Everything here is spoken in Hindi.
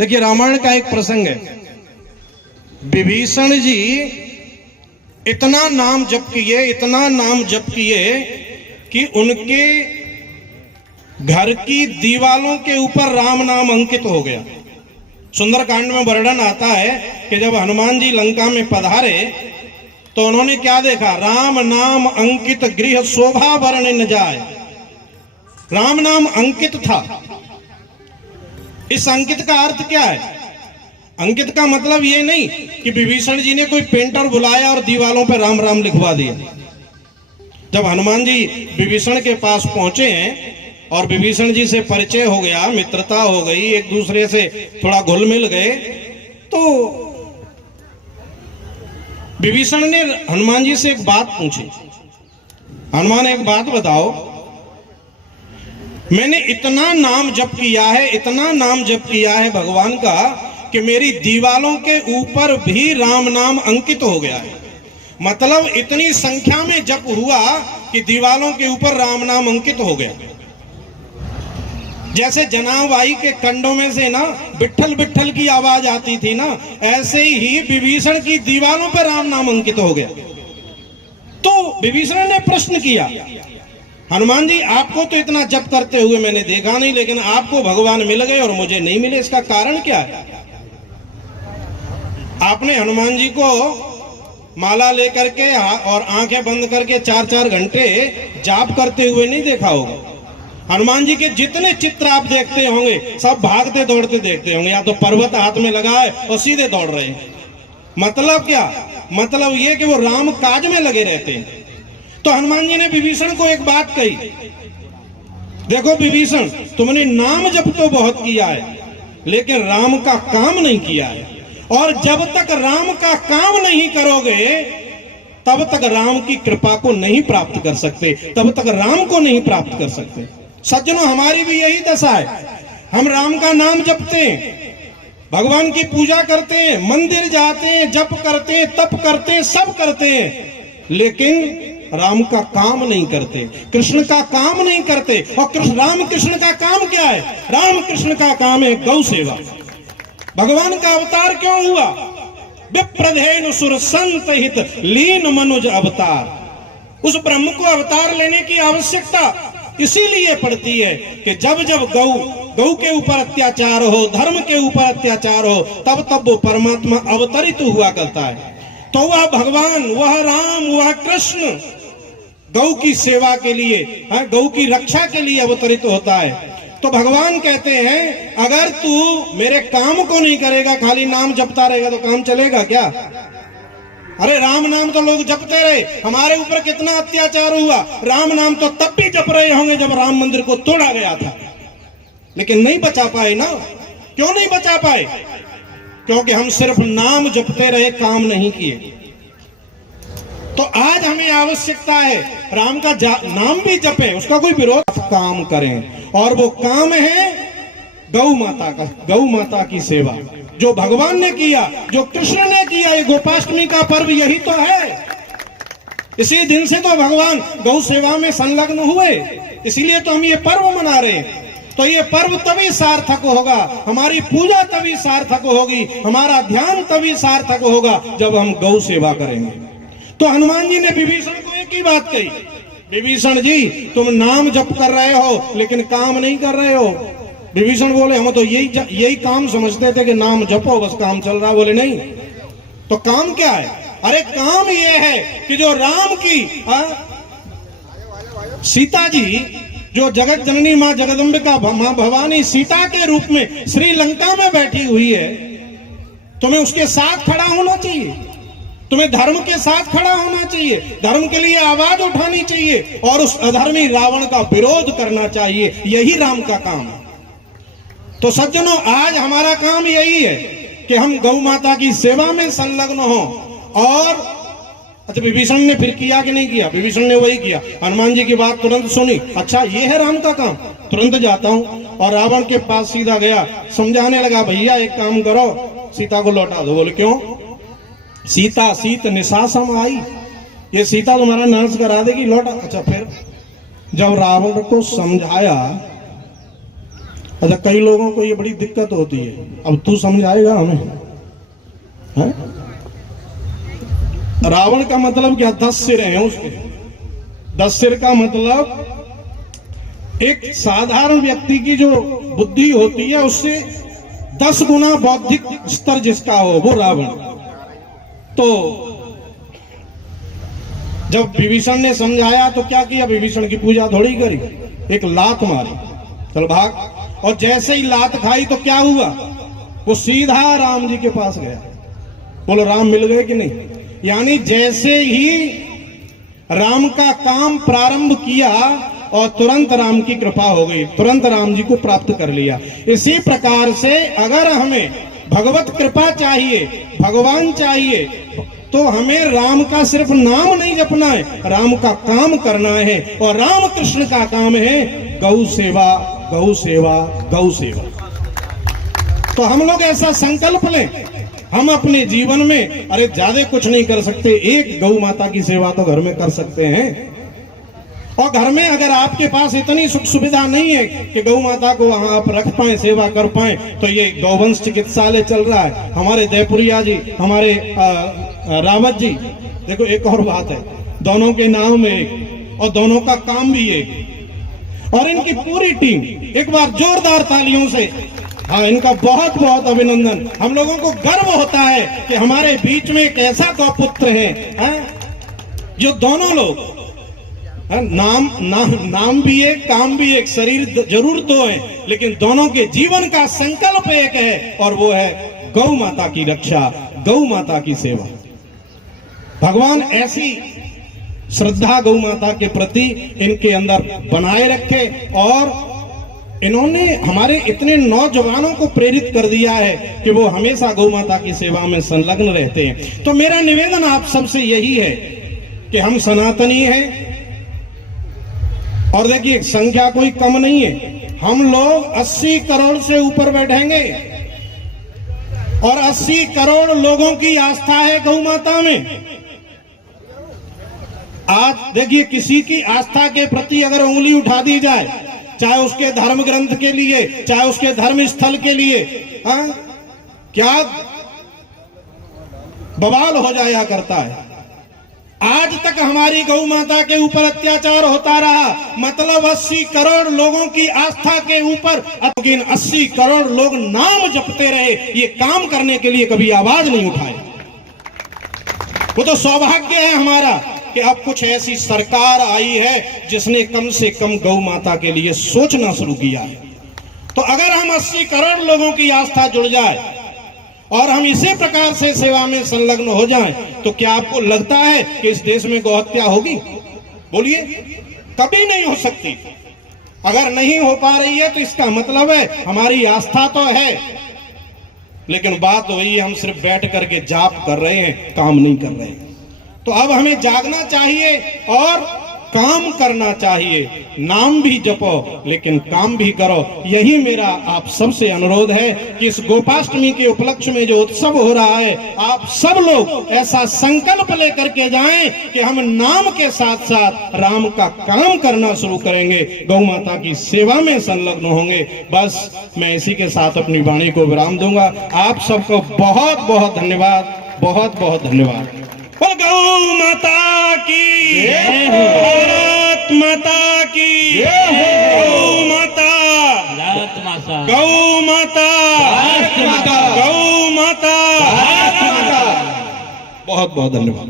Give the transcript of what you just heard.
देखिए रामायण का एक प्रसंग है। विभीषण जी इतना नाम जप किए, इतना नाम जप किए कि उनके घर की दीवालों के ऊपर राम नाम अंकित हो गया। सुंदरकांड में वर्णन आता है कि जब हनुमान जी लंका में पधारे तो उन्होंने क्या देखा? राम नाम अंकित गृह शोभा वर्ण न जाए। राम नाम अंकित था। इस अंकित का अर्थ क्या है? अंकित का मतलब ये नहीं कि विभीषण जी ने कोई पेंटर बुलाया और दीवालों पर राम राम लिखवा दिया। जब हनुमान जी विभीषण के पास पहुंचे हैं और विभीषण जी से परिचय हो गया, मित्रता हो गई, एक दूसरे से थोड़ा घुल मिल गए, तो विभीषण ने हनुमान जी से एक बात पूछी। हनुमान एक बात बताओ, मैंने इतना नाम जप किया है, इतना नाम जप किया है भगवान का कि मेरी दीवालों के ऊपर भी राम नाम अंकित हो गया है। मतलब इतनी संख्या में जप हुआ कि दीवालों के ऊपर राम नाम अंकित हो गया। जैसे जनाबाई के कंडों में से ना बिट्ठल बिट्ठल की आवाज आती थी ना, ऐसे ही विभीषण की दीवालों पर राम नाम अंकित हो गया। तो विभीषण ने प्रश्न किया, हनुमान जी आपको तो इतना जप करते हुए मैंने देखा नहीं, लेकिन आपको भगवान मिल गए और मुझे नहीं मिले, इसका कारण क्या है? आपने हनुमान जी को माला लेकर के और आंखें बंद करके 4-4 घंटे जाप करते हुए नहीं देखा होगा। हनुमान जी के जितने चित्र आप देखते होंगे सब भागते दौड़ते देखते होंगे, या तो पर्वत हाथ में लगा है और सीधे दौड़ रहे हैं। मतलब क्या? मतलब ये कि वो राम काज में लगे रहते हैं। तो हनुमान जी ने विभीषण को एक बात कही, देखो विभीषण, तुमने नाम जप तो बहुत किया है लेकिन राम का काम नहीं किया है, और जब तक राम का काम नहीं करोगे तब तक राम की कृपा को नहीं प्राप्त कर सकते, तब तक राम को नहीं प्राप्त कर सकते। सज्जनों, हमारी भी यही दशा है। हम राम का नाम जपते हैं, भगवान की पूजा करते हैं, मंदिर जाते हैं, जप करते हैं, तप करते हैं, सब करते हैं, लेकिन राम का काम नहीं करते, कृष्ण का काम नहीं करते। और राम कृष्ण का काम क्या है? राम कृष्ण का काम है गौ सेवा। भगवान का अवतार क्यों हुआ? विप्रधेनु सुर संत हित लीन मनुज अवतार। उस ब्रह्म को अवतार लेने की आवश्यकता इसीलिए पड़ती है कि जब जब गौ के ऊपर अत्याचार हो, धर्म के ऊपर अत्याचार हो, तब तब वो परमात्मा अवतरित हुआ करता है। तो वह भगवान, वह राम, वह कृष्ण गौ की सेवा के लिए, गौ की रक्षा के लिए अवतरित होता है। तो भगवान कहते हैं अगर तू मेरे काम को नहीं करेगा, खाली नाम जपता रहेगा, तो काम चलेगा क्या? अरे राम नाम तो लोग जपते रहे, हमारे ऊपर कितना अत्याचार हुआ। राम नाम तो तब भी जप रहे होंगे जब राम मंदिर को तोड़ा गया था, लेकिन नहीं बचा पाए ना। क्यों नहीं बचा पाए? क्योंकि हम सिर्फ नाम जपते रहे, काम नहीं किए। तो आज हमें आवश्यकता है राम का नाम भी जपें, उसका कोई विरोध, काम करें, और वो काम है गौ माता का, गौ माता की सेवा, जो भगवान ने किया, जो कृष्ण ने किया। ये गोपाष्टमी का पर्व यही तो है। इसी दिन से तो भगवान गौ सेवा में संलग्न हुए, इसीलिए तो हम ये पर्व मना रहे हैं। तो ये पर्व तभी सार्थक होगा, हमारी पूजा तभी सार्थक होगी, हमारा ध्यान तभी सार्थक होगा जब हम गौ सेवा करेंगे। तो हनुमान जी ने विभीषण को एक ही बात कही, विभीषण जी तुम नाम जप कर रहे हो लेकिन काम नहीं कर रहे हो। विभीषण बोले हम तो यही काम समझते थे कि नाम जपो बस काम चल रहा। बोले नहीं, तो काम क्या है? अरे काम ये है कि जो राम की सीता जी, जो जगत जननी माँ जगदम्बिका माँ भवानी सीता के रूप में श्रीलंका में बैठी हुई है, तुम्हें उसके साथ खड़ा होना चाहिए, तुम्हें धर्म के साथ खड़ा होना चाहिए, धर्म के लिए आवाज उठानी चाहिए और उस अधर्मी रावण का विरोध करना चाहिए। यही राम का काम है। तो सज्जनों, आज हमारा काम यही है कि हम गौ माता की सेवा में संलग्न हो। और अच्छा, विभीषण ने फिर किया कि नहीं किया? विभीषण ने वही किया। हनुमान जी की बात तुरंत सुनी, अच्छा ये है राम का काम, तुरंत जाता हूं। और रावण के पास सीधा गया, समझाने लगा, भैया एक काम करो, सीता को लौटा दो। बोले क्यों? सीता सीत निशासम आई, ये सीता तुम्हारा नाश करा देगी, लौटा। अच्छा, फिर जब रावण को समझाया अच्छा, कई लोगों को ये बड़ी दिक्कत होती है, अब तू समझाएगा हमें, है? रावण का मतलब क्या? 10 सिर हैं उसके। 10 सिर का मतलब एक साधारण व्यक्ति की जो बुद्धि होती है उससे 10 गुना बौद्धिक स्तर जिसका हो, वो रावण। तो जब विभीषण ने समझाया तो क्या किया? विभीषण की पूजा थोड़ी करी, एक लात मारी, चल भाग। और जैसे ही लात खाई तो क्या हुआ? वो सीधा राम जी के पास गया। बोलो, राम मिल गए कि नहीं? यानी जैसे ही राम का काम प्रारंभ किया और तुरंत राम की कृपा हो गई, तुरंत राम जी को प्राप्त कर लिया। इसी प्रकार से अगर हमें भगवत कृपा चाहिए, भगवान चाहिए, तो हमें राम का सिर्फ नाम नहीं जपना है, राम का काम करना है। और राम कृष्ण का काम है गौ सेवा, गौ सेवा, गौ सेवा। तो हम लोग ऐसा संकल्प लें, हम अपने जीवन में, अरे ज्यादा कुछ नहीं कर सकते, एक गौ माता की सेवा तो घर में कर सकते हैं। और घर में अगर आपके पास इतनी सुख सुविधा नहीं है कि गौ माता को वहां आप रख पाए, सेवा कर पाए, तो ये गौवंश चिकित्सालय चल रहा है, हमारे जयपुरिया जी, हमारे रावत जी। देखो, एक और बात है, दोनों के नाम एक और दोनों का काम भी एक, और इनकी पूरी टीम, एक बार जोरदार तालियों से हाँ, इनका बहुत बहुत अभिनंदन। हम लोगों को गर्व होता है कि हमारे बीच में एक ऐसा गौपुत्र है, जो दोनों लोग, नाम भी एक, काम भी एक, शरीर जरूर दो है, लेकिन दोनों के जीवन का संकल्प एक है, और वो है गौ माता की रक्षा, गौ माता की सेवा। भगवान ऐसी श्रद्धा गौ माता के प्रति इनके अंदर बनाए रखे, और इन्होंने हमारे इतने नौजवानों को प्रेरित कर दिया है कि वो हमेशा गौ माता की सेवा में संलग्न रहते हैं। तो मेरा निवेदन आप सबसे यही है कि हम सनातनी हैं, और देखिए संख्या कोई कम नहीं है, हम लोग 80 करोड़ से ऊपर बैठेंगे, और 80 करोड़ लोगों की आस्था है गौ माता में। आज देखिए, किसी की आस्था के प्रति अगर उंगली उठा दी जाए, चाहे उसके धर्म ग्रंथ के लिए, चाहे उसके धर्म स्थल के लिए, क्या बवाल हो जाया करता है। आज तक हमारी गौ माता के ऊपर अत्याचार होता रहा, मतलब 80 करोड़ लोगों की आस्था के ऊपर, लेकिन 80 करोड़ लोग नाम जपते रहे, ये काम करने के लिए कभी आवाज नहीं उठाए। वो तो सौभाग्य है हमारा कि अब कुछ ऐसी सरकार आई है जिसने कम से कम गौ माता के लिए सोचना शुरू किया। तो अगर हम 80 करोड़ लोगों की आस्था जुड़ जाए और हम इसी प्रकार से सेवा में संलग्न हो जाएं, तो क्या आपको लगता है कि इस देश में गौहत्या होगी? बोलिए, कभी नहीं हो सकती। अगर नहीं हो पा रही है तो इसका मतलब है हमारी आस्था तो है, लेकिन बात वही है, हम सिर्फ बैठ करके जाप कर रहे हैं, काम नहीं कर रहे हैं। तो अब हमें जागना चाहिए और काम करना चाहिए। नाम भी जपो लेकिन काम भी करो। यही मेरा आप सबसे अनुरोध है कि इस गोपाष्टमी के उपलक्ष्य में जो उत्सव हो रहा है, आप सब लोग ऐसा संकल्प लेकर के जाएं कि हम नाम के साथ साथ राम का काम करना शुरू करेंगे, गौ माता की सेवा में संलग्न होंगे। बस मैं इसी के साथ अपनी वाणी को विराम दूंगा। आप सबको बहुत बहुत धन्यवाद, बहुत बहुत धन्यवाद। गौ माता की, भारत माता की, गौ माता, गौ माता, गौ माता, बहुत बहुत धन्यवाद।